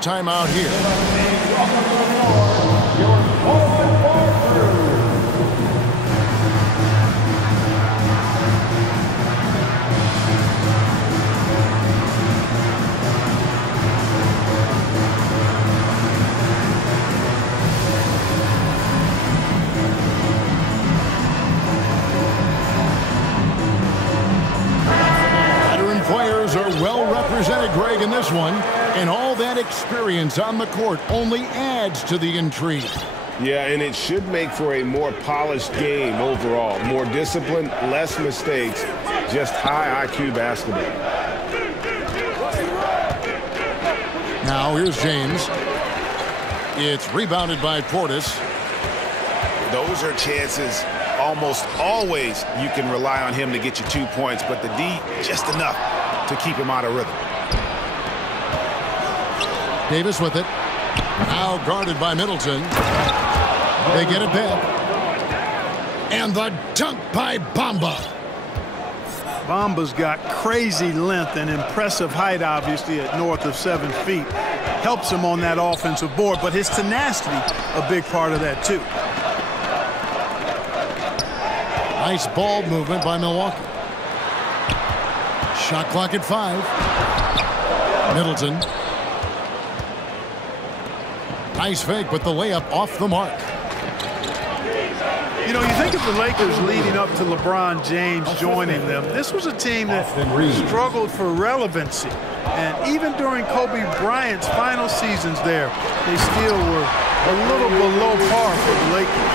timeout here. Players are well represented, Greg, in this one, and all that experience on the court only adds to the intrigue. Yeah, and it should make for a more polished game overall. More discipline, less mistakes, just high IQ basketball. Now here's James. It's rebounded by Portis. Those are chances almost always you can rely on him to get you 2 points, but the D, just enough to keep him out of rhythm. Davis with it. Now guarded by Middleton. They get it back. And the dunk by Bamba. Bamba's got crazy length and impressive height, obviously, at north of 7 feet. Helps him on that offensive board, but his tenacity, a big part of that, too. Nice ball movement by Milwaukee. Shot clock at 5. Middleton. Nice fake, but the layup off the mark. You know, you think of the Lakers leading up to LeBron James joining them. This was a team that struggled for relevancy. And even during Kobe Bryant's final seasons there, they still were a little below par for the Lakers.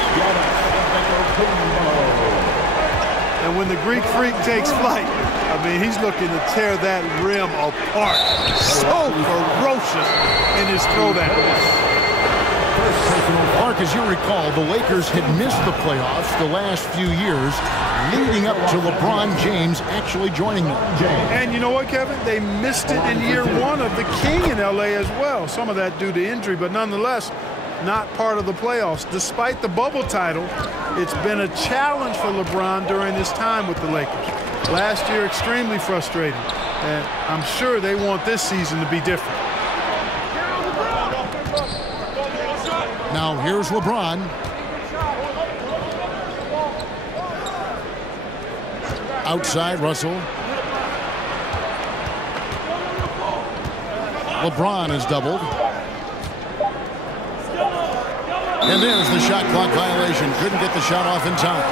And when the Greek Freak takes flight, I mean, he's looking to tear that rim apart. So ferocious in his throwdown. Mark, as you recall, the Lakers had missed the playoffs the last few years, leading up to LeBron James actually joining them. And you know what, Kevin? They missed it in year 1 of the King in L.A. as well. Some of that due to injury, but nonetheless, not part of the playoffs. Despite the bubble title, it's been a challenge for LeBron during his time with the Lakers. Last year, extremely frustrating. And I'm sure they want this season to be different. Now here's LeBron. Outside, Russell. LeBron is doubled. And there's the shot clock violation. Couldn't get the shot off in time.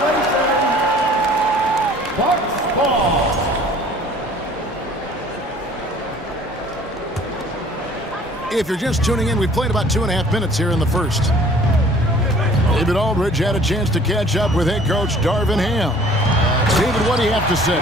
If you're just tuning in, we've played about 2.5 minutes here in the first. David Aldridge had a chance to catch up with head coach Darvin Ham. David, what do you have to say?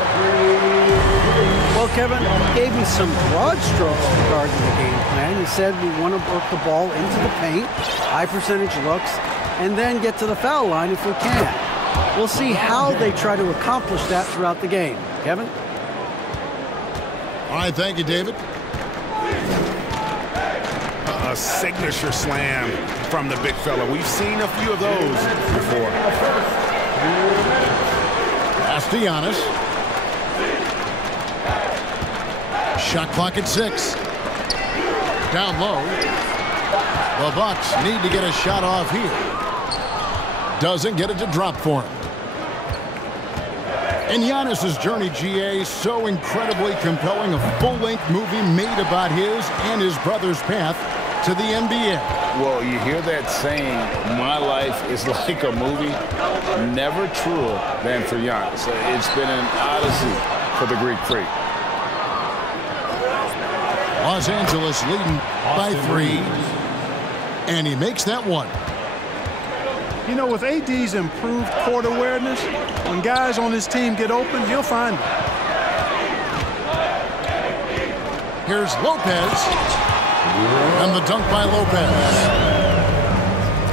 Well, Kevin, he gave me some broad strokes regarding the game plan. He said we want to work the ball into the paint, high percentage looks, and then get to the foul line if we can. We'll see how they try to accomplish that throughout the game. Kevin? All right, thank you, David. A signature slam from the big fella. We've seen a few of those before. Pass to Giannis. Shot clock at 6. Down low. The Bucks need to get a shot off here. Doesn't get it to drop for him. And Giannis's journey, GA, so incredibly compelling. A full-length movie made about his and his brother's path to the NBA. Well, you hear that saying, my life is like a movie. Never truer than for Giannis. It's been an odyssey for the Greek Freak. Los Angeles leading by 3. And he makes that one. You know, with AD's improved court awareness, when guys on his team get open, he'll find them. Here's Lopez. And the dunk by Lopez.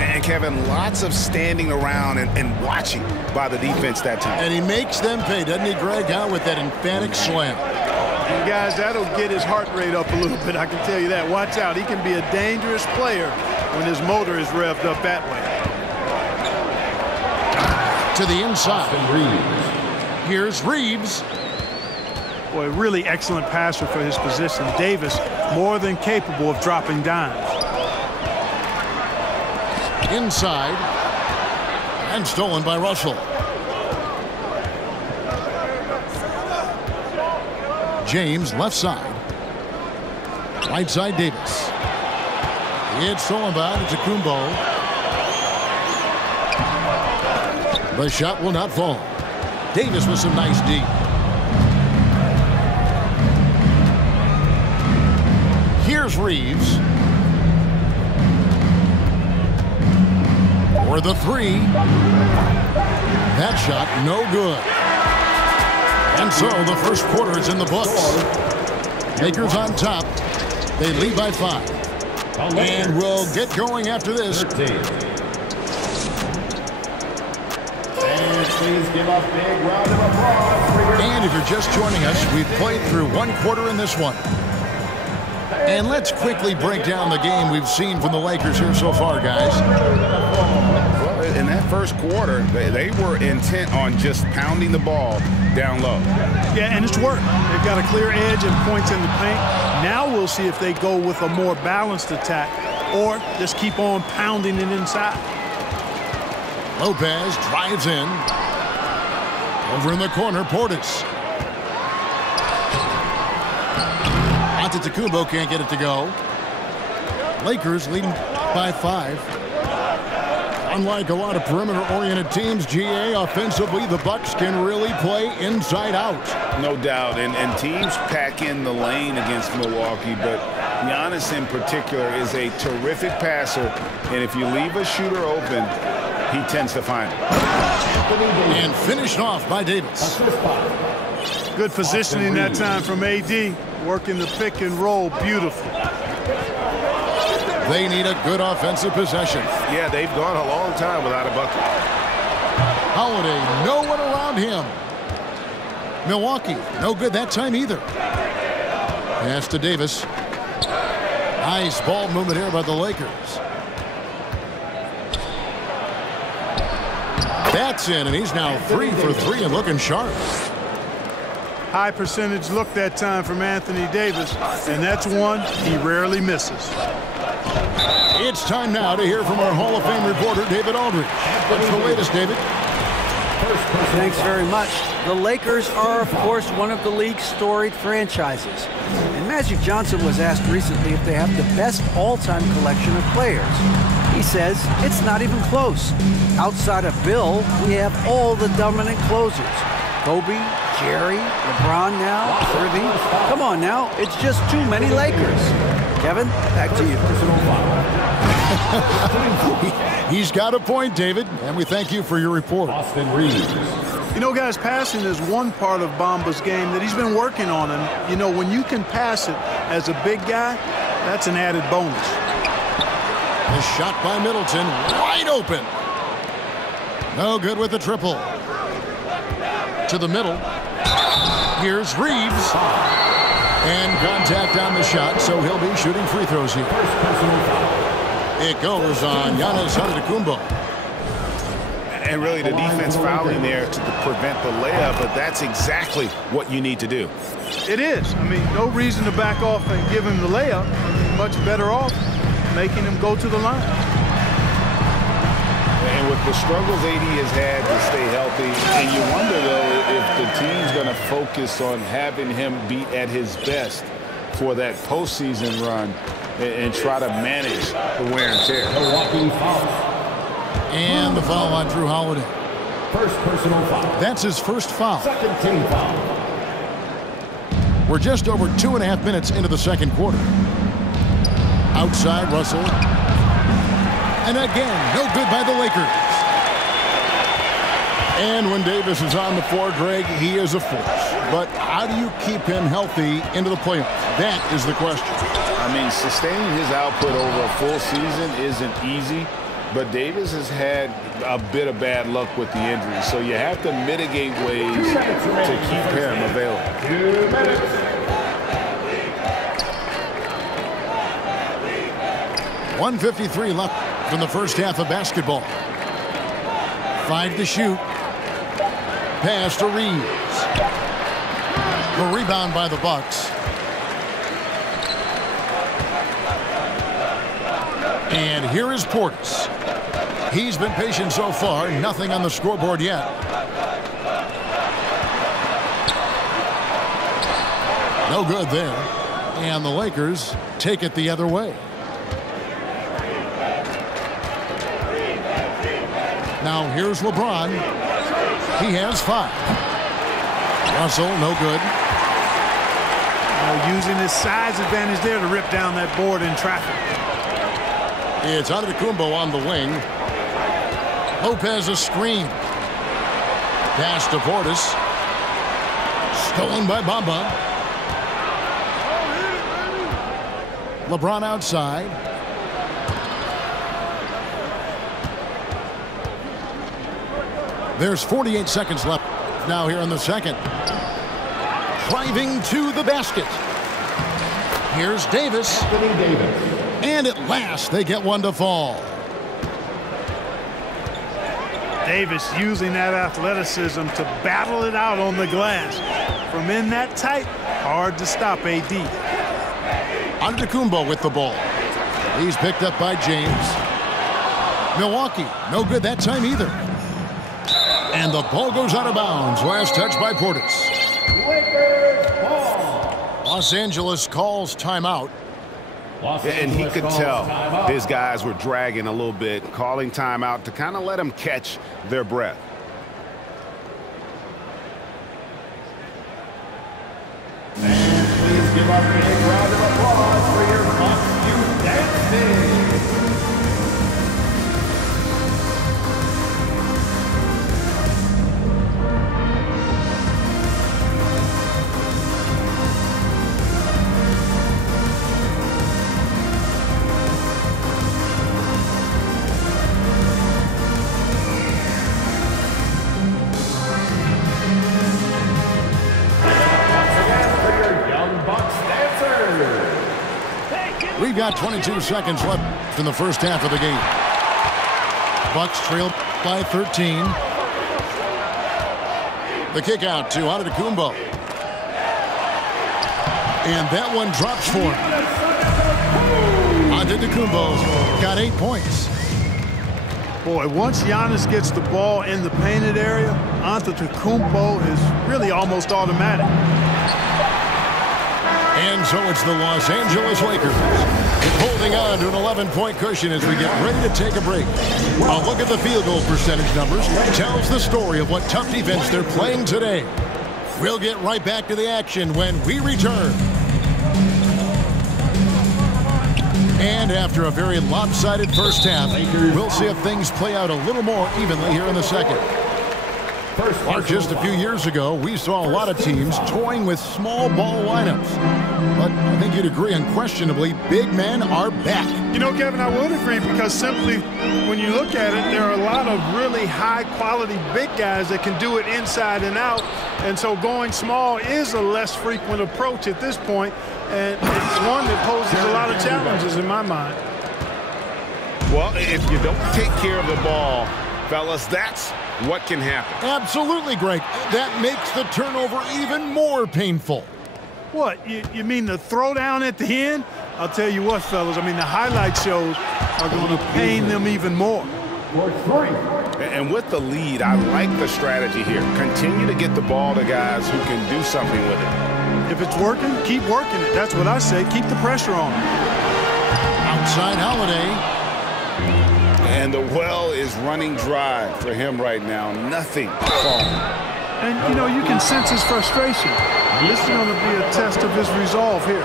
And Kevin, lots of standing around and watching by the defense that time. And he makes them pay, doesn't he, Greg, out with that emphatic slam. And guys, that'll get his heart rate up a little bit, I can tell you that. Watch out, he can be a dangerous player when his motor is revved up that way. To the inside. Here's Reeves. Boy, really excellent passer for his position. Davis more than capable of dropping dimes. Inside. And stolen by Russell. James left side. Right side Davis. It's stolen by Antetokounmpo. The shot will not fall. Davis with some nice D. Here's Reeves. For the three. That shot no good. And so the first quarter is in the books. Lakers on top. They lead by 5. And we'll get going after this. And please give a big round of applause. And if you're just joining us, we've played through one quarter in this one. And let's quickly break down the game we've seen from the Lakers here so far, guys. Well, in that first quarter, they were intent on just pounding the ball down low. Yeah, and it's worked. They've got a clear edge and points in the paint. Now we'll see if they go with a more balanced attack or just keep on pounding it inside. Lopez drives in. Over in the corner, Portis. Antetokounmpo can't get it to go. Lakers leading by 5. Unlike a lot of perimeter-oriented teams, GA, offensively, the Bucks can really play inside out. No doubt, and teams pack in the lane against Milwaukee, but Giannis in particular is a terrific passer, and if you leave a shooter open, he tends to find it. And finished off by Davis. Good positioning that time from AD, working the pick and roll beautifully. They need a good offensive possession. Yeah, they've gone a long time without a bucket. Holiday, no one around him. Milwaukee, no good that time either. Pass to Davis. Nice ball movement here by the Lakers. That's in, and he's now 3 for 3 and looking sharp. High percentage look that time from Anthony Davis, and that's one he rarely misses. It's time now to hear from our Hall of Fame reporter, David Aldridge. What's the latest, David? Thanks very much. The Lakers are, of course, one of the league's storied franchises. And Magic Johnson was asked recently if they have the best all-time collection of players. He says it's not even close. Outside of Bill, we have all the dominant closers. Kobe, Jerry, LeBron now, Irving. Come on now, it's just too many Lakers. Kevin, back to you. He's got a point, David, and we thank you for your report. Austin Reeves. You know, guys, passing is one part of Bamba's game that he's been working on. And, you know, when you can pass it as a big guy, that's an added bonus. The shot by Middleton, wide open. No good with the triple. To the middle. Here's Reeves. And contact on the shot, so he'll be shooting free throws here. It goes on Giannis Antetokounmpo. And really the defense fouling there to prevent the layup, but that's exactly what you need to do. It is. I mean, no reason to back off and give him the layup. Much better off making him go to the line. And with the struggles AD has had to stay healthy, and you wonder, though, if the team's going to focus on having him be at his best for that postseason run and try to manage the wear and tear. And the foul on Drew Holiday. First personal foul. That's his first foul. Second team foul. We're just over 2.5 minutes into the second quarter. Outside Russell. And again, no good by the Lakers. And when Davis is on the floor, Greg, he is a force. But how do you keep him healthy into the playoffs? That is the question. I mean, sustaining his output over a full season isn't easy, but Davis has had a bit of bad luck with the injury, so you have to mitigate ways to keep him available. 2 minutes. .153 left from the first half of basketball. 5 to shoot. Pass to Reeves. The rebound by the Bucks. And here is Portis. He's been patient so far. Nothing on the scoreboard yet. No good there. And the Lakers take it the other way. Now here's LeBron. He has 5. Russell, no good. Using his size advantage there to rip down that board in traffic. It's Antetokounmpo on the wing. Lopez a screen. Pass to Portis. Stolen by Bamba. LeBron outside. There's 48 seconds left now here in the second. Driving to the basket. Here's Davis. Anthony Davis. And at last they get one to fall. Davis using that athleticism to battle it out on the glass. From in that tight, hard to stop AD. Antetokounmpo with the ball. He's picked up by James. Milwaukee, no good that time either. And the ball goes out of bounds. Last touch by Portis. Los Angeles calls timeout. And he could tell his guys were dragging a little bit, calling timeout to kind of let them catch their breath. And please give a big round of applause for your Bucks youth dancing. We've got 22 seconds left in the first half of the game. Bucks trail by 13. The kick out to Antetokounmpo. And that one drops for him. Antetokounmpo's got 8 points. Boy, once Giannis gets the ball in the painted area, Antetokounmpo is really almost automatic. And so it's the Los Angeles Lakers holding on to an 11-point cushion as we get ready to take a break. A look at the field goal percentage numbers tells the story of what tough defense they're playing today. We'll get right back to the action when we return. And after a very lopsided first half, we'll see if things play out a little more evenly here in the second. Mark, just a few years ago, we saw a lot of teams toying with small ball lineups. But I think you'd agree unquestionably, big men are back. You know, Kevin, I would agree because simply when you look at it, there are a lot of really high-quality big guys that can do it inside and out. And so going small is a less frequent approach at this point, and it's one that poses a lot of challenges in my mind. Well, if you don't take care of the ball, fellas, that's what can happen. Absolutely, Greg. That makes the turnover even more painful. What, you mean the throwdown at the end? I'll tell you what, fellas, I mean, the highlight shows are going to pain them even more. And with the lead, I like the strategy here. Continue to get the ball to guys who can do something with it. If it's working, keep working it. That's what I say. Keep the pressure on. Outside Holiday. And the well is running dry for him right now. Nothing falling. And, you know, you can sense his frustration. This is going to be a test of his resolve here.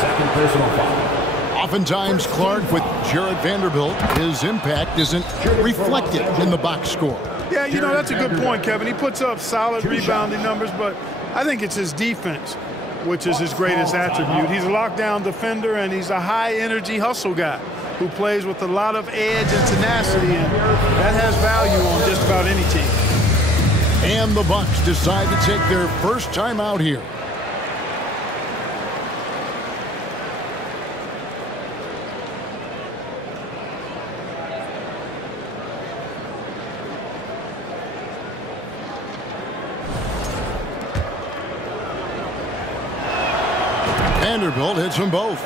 Second personal foul. Oftentimes, Clark, with Jared Vanderbilt, his impact isn't reflected in the box score. Yeah, you know, that's a good point, Kevin. He puts up solid rebounding numbers, but I think it's his defense, which is his greatest attribute. He's a lockdown defender, and he's a high-energy hustle guy who plays with a lot of edge and tenacity, and that has value on just about any team. And the Bucks decide to take their first time out here. Vanderbilt hits them both.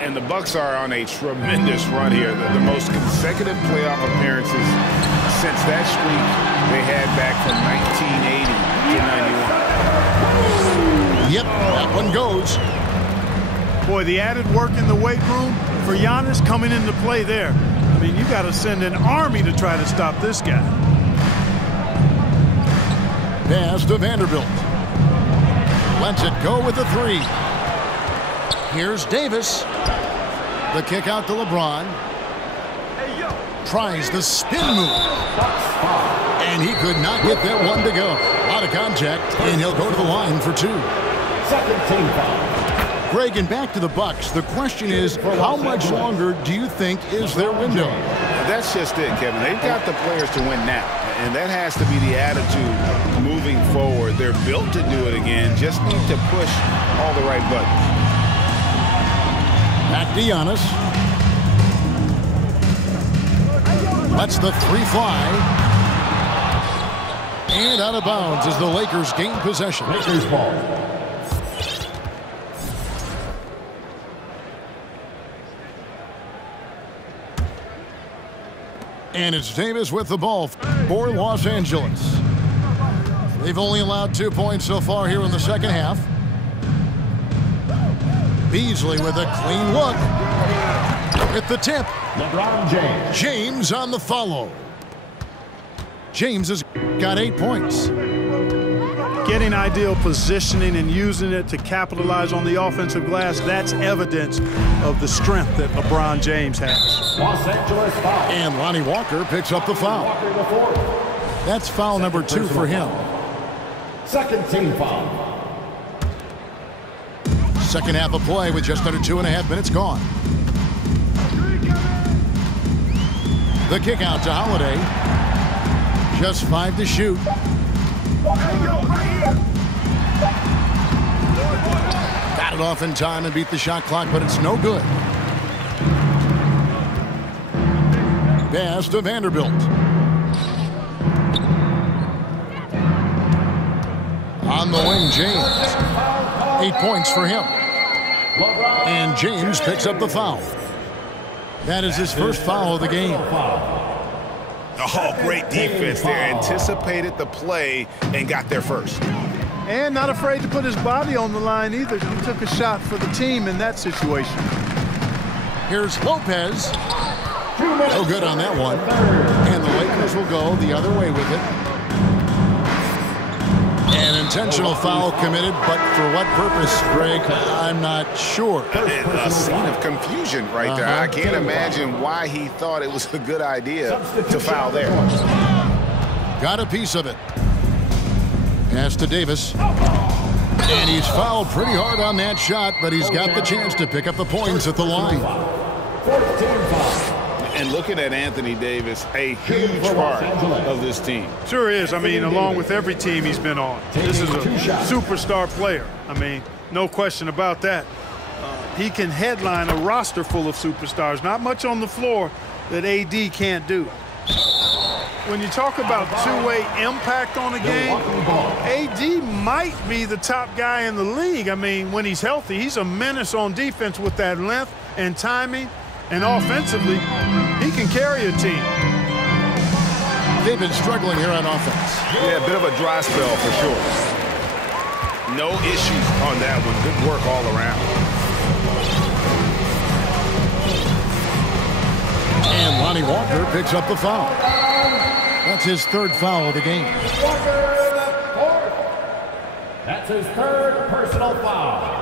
And the Bucks are on a tremendous run here. The most consecutive playoff appearances since that streak they had back from 1980 to 91. Yep, that one goes. Boy, the added work in the weight room for Giannis coming into play there. I mean, you got to send an army to try to stop this guy. Pass to Vanderbilt. Lets it go with the three. Here's Davis. The kick out to LeBron. Tries the spin move. And he could not get that one to go. A lot of contact, and he'll go to the line for two. Second team foul. Greg, and back to the Bucks. The question is, how much longer do you think is their window? That's just it, Kevin. They've got the players to win now, and that has to be the attitude moving forward. They're built to do it again. Just need to push all the right buttons. Back to Giannis. Lets the three fly. And out of bounds as the Lakers gain possession. Lakers ball. And it's Davis with the ball for Los Angeles. They've only allowed 2 points so far here in the second half. Beasley with a clean look. At the tip. LeBron James. James on the follow. James has got 8 points. Getting ideal positioning and using it to capitalize on the offensive glass, that's evidence of the strength that LeBron James has. Los Angeles foul. And Lonnie Walker picks up the foul. Walker the fourth. That's foul number 2 for him. Second team foul. Second half of play with just under 2.5 minutes gone. The kick out to Holiday. Just 5 to shoot. Got it off in time and beat the shot clock, but it's no good. Pass to Vanderbilt. On the wing, James. 8 points for him. And James picks up the foul. That is his first foul of the game. Oh, great defense there. Anticipated the play and got there first. And not afraid to put his body on the line either. He took a shot for the team in that situation. Here's Lopez. No good on that one. And the Lakers will go the other way with it. An intentional foul committed, but for what purpose, Greg? I'm not sure. A scene of confusion right there. I can't imagine why he thought it was a good idea to foul there. Got a piece of it. Pass to Davis. And he's fouled pretty hard on that shot, but he's got the chance to pick up the points at the line. And looking at Anthony Davis, a huge part of this team. Sure is. I mean, along with every team he's been on. This is a superstar player. I mean, no question about that. He can headline a roster full of superstars. Not much on the floor that AD can't do. When you talk about two-way impact on a game, AD might be the top guy in the league. I mean, when he's healthy, he's a menace on defense with that length and timing. And offensively, he can carry a team. They've been struggling here on offense. Yeah, a bit of a dry spell for sure. No issues on that one. Good work all around. And Lonnie Walker picks up the foul. That's his third foul of the game. That's his third personal foul.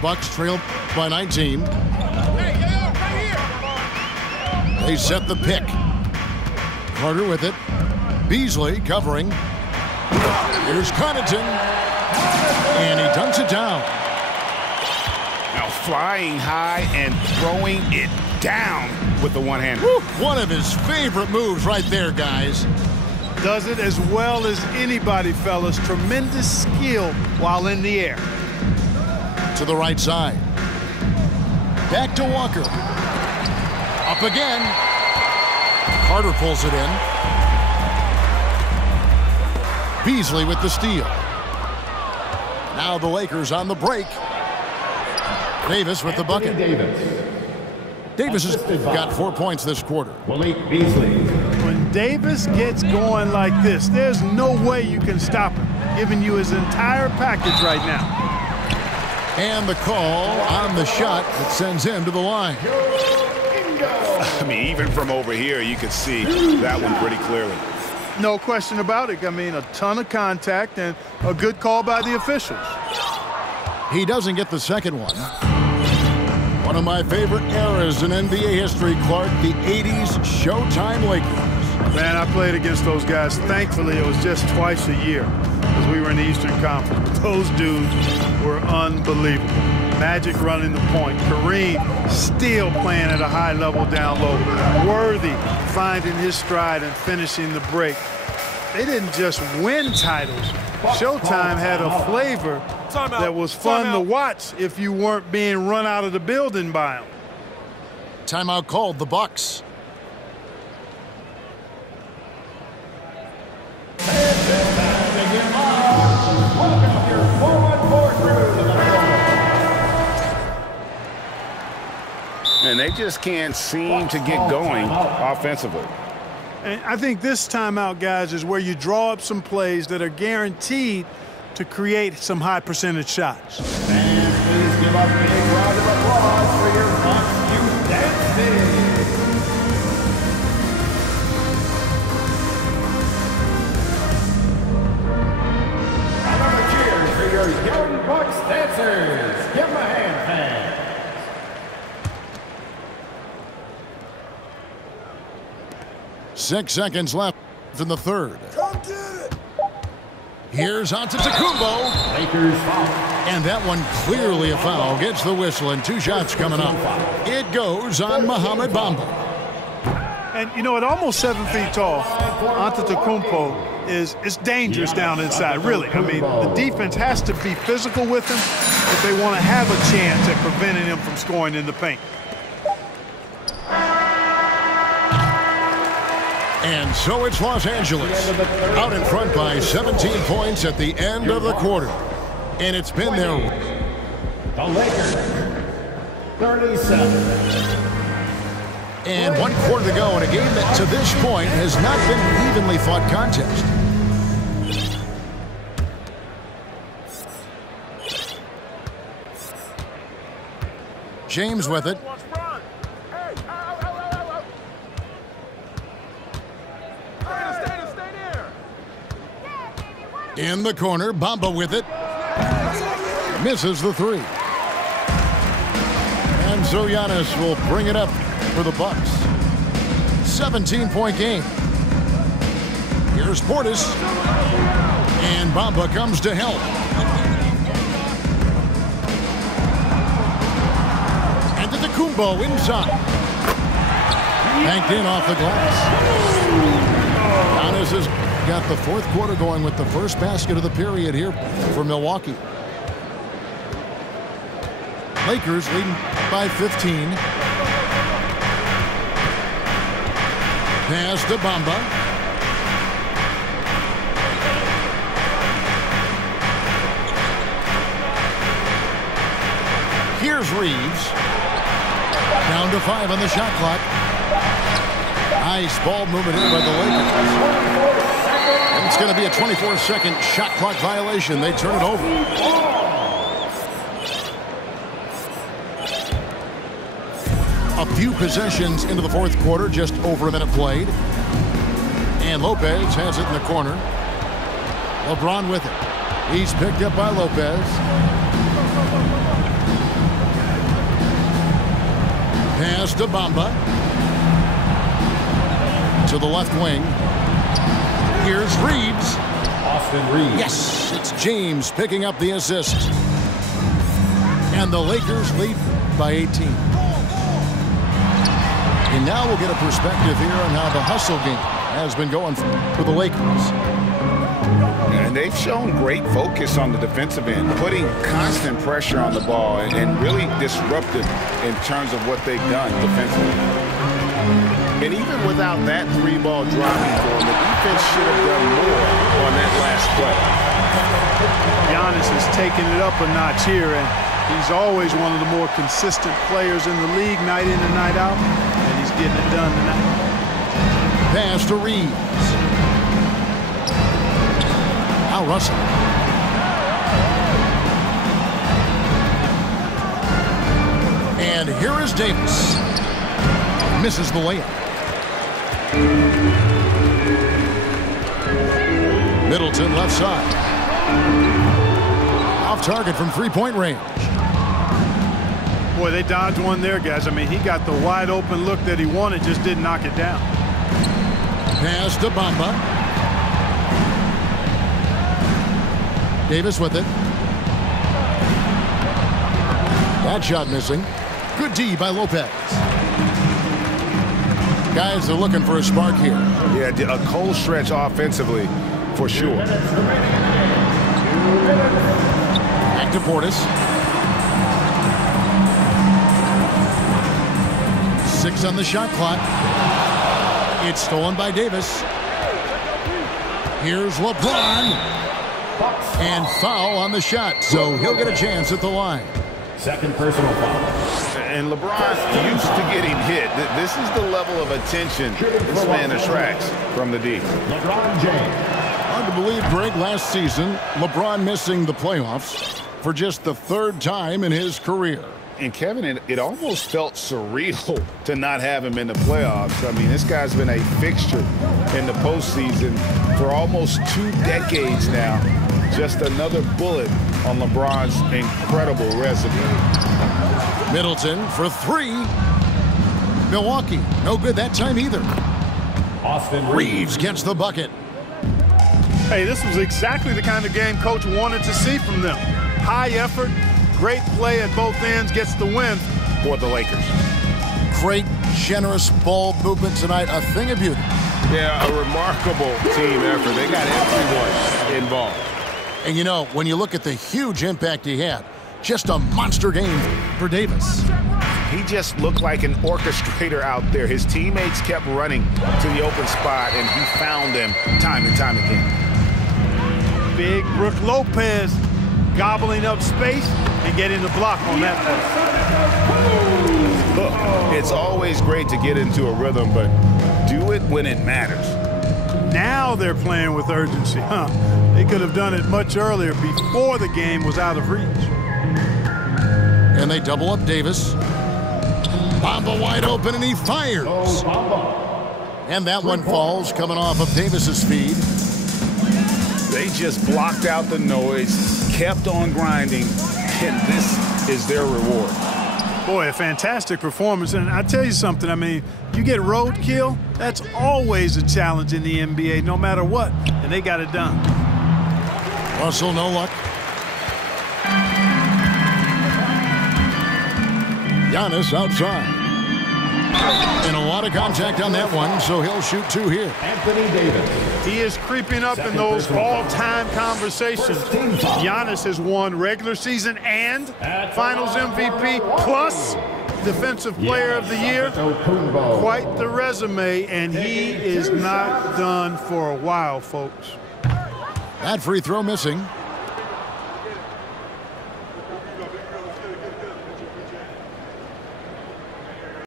Bucks trail by 19. They set the pick. Carter with it. Beasley covering. Here's Connaughton. And he dunks it down. Now flying high and throwing it down with the one-hander. One of his favorite moves right there, guys. Does it as well as anybody, fellas. Tremendous skill while in the air. To the right side. Back to Walker. Up again. Carter pulls it in. Beasley with the steal. Now the Lakers on the break. Davis with the bucket. Davis has got 4 points this quarter. Malik Beasley. When Davis gets going like this, there's no way you can stop him, giving you his entire package right now. And the call on the shot that sends him to the line. I mean, even from over here, you can see that one pretty clearly. No question about it. I mean, a ton of contact and a good call by the officials. He doesn't get the second one. One of my favorite eras in NBA history, Clark, the 80s Showtime Lakers. Man, I played against those guys. Thankfully, it was just twice a year because we were in the Eastern Conference. But those dudes were unbelievable. Magic running the point. Kareem still playing at a high level down low. Worthy finding his stride and finishing the break. They didn't just win titles. Showtime had a flavor that was fun to watch if you weren't being run out of the building by them. Timeout called, the Bucks. And they just can't seem to get going offensively. And I think this timeout, guys, is where you draw up some plays that are guaranteed to create some high percentage shots. And please give a big round of applause for your Fox Youth Dance Day. Another cheers for your young Bucks dancers. Give them a hand, fans. 6 seconds left in the third. Here's Antetokounmpo. Lakers foul. And that one clearly a foul. Gets the whistle and 2 shots coming up. It goes on Mohamed Bamba. And, you know, at almost 7 feet tall, Antetokounmpo is dangerous down inside, really. I mean, the defense has to be physical with him if they want to have a chance at preventing him from scoring in the paint. And so it's Los Angeles out in front by 17 points at the end of the quarter. And it's been their... The Lakers, 37. And 1 quarter to go in a game that to this point has not been evenly fought contest. James with it. In the corner, Bamba with it. Misses the 3. And so Giannis will bring it up for the Bucks. 17-point game. Here's Portis. And Bamba comes to help. And Antetokounmpo inside. Banked in off the glass. Giannis has got the 4th quarter going with the first basket of the period here for Milwaukee. Lakers leading by 15. Pass to Bamba. Here's Reeves. Down to 5 on the shot clock. Nice ball movement here by the Lakers. And it's going to be a 24-second shot clock violation. They turn it over. A few possessions into the 4th quarter, just over a minute played. And Lopez has it in the corner. LeBron with it. He's picked up by Lopez. Pass to Bamba. To the left wing. Here's Reeves. Austin Reeves. Yes, it's James picking up the assist. And the Lakers lead by 18. And now we'll get a perspective here on how the hustle game has been going for the Lakers. And they've shown great focus on the defensive end, putting constant pressure on the ball and really disruptive in terms of what they've done defensively. And even without that 3-ball driving form, the defense should have done more on that last play. Giannis is taking it up a notch here, and He's always one of the more consistent players in the league, night in and night out, and he's getting it done tonight. Pass to Reeves. Al Russell. And here is Davis. Misses the layup. Middleton left side. Off target from three-point range. Boy, they dodged one there, guys. I mean, he got the wide open look that he wanted, just didn't knock it down. Pass to Bamba. Davis with it. That shot missing. Good D by Lopez. Guys are looking for a spark here. Yeah, a cold stretch offensively, for sure. Back to Portis. 6 on the shot clock. It's stolen by Davis. Here's LeBron. And foul on the shot, so he'll get a chance at the line. Second personal foul. And LeBron used to getting hit. This is the level of attention this man attracts from the D. LeBron James. Hard to believe, Greg, last season, LeBron missing the playoffs for just the 3rd time in his career. And Kevin, it almost felt surreal to not have him in the playoffs. I mean, this guy's been a fixture in the postseason for almost 2 decades now. Just another bullet on LeBron's incredible resume. Middleton for 3. Milwaukee, no good that time either. Austin Reeves gets the bucket. Hey, this was exactly the kind of game Coach wanted to see from them. High effort, great play at both ends, gets the win For the Lakers. Great, generous ball movement tonight, a thing of beauty. Yeah, a remarkable team effort. They got everyone involved. And you know, when you look at the huge impact he had, just a monster game for Davis. He just looked like an orchestrator out there. His teammates kept running to the open spot, and he found them time and time again. Big Brook Lopez gobbling up space and getting the block on that play. Look, it's always great to get into a rhythm, but do it when it matters. Now they're playing with urgency, huh? They could have done it much earlier, before the game was out of reach. And they double up Davis. Bamba wide open, and he fires. And that one falls, coming off of Davis's feed. They just blocked out the noise, kept on grinding, and this is their reward. Boy, a fantastic performance. And I tell you something, I mean, you get roadkill, that's always a challenge in the NBA, no matter what. And they got it done. Russell, no luck. Giannis outside. And a lot of contact on that one, so he'll shoot 2 here. Anthony Davis. He is creeping up in those all-time conversations. Giannis has won regular season and Finals MVP, plus Defensive Player of the Year. Quite the resume, and he is not done for a while, folks. That free throw missing.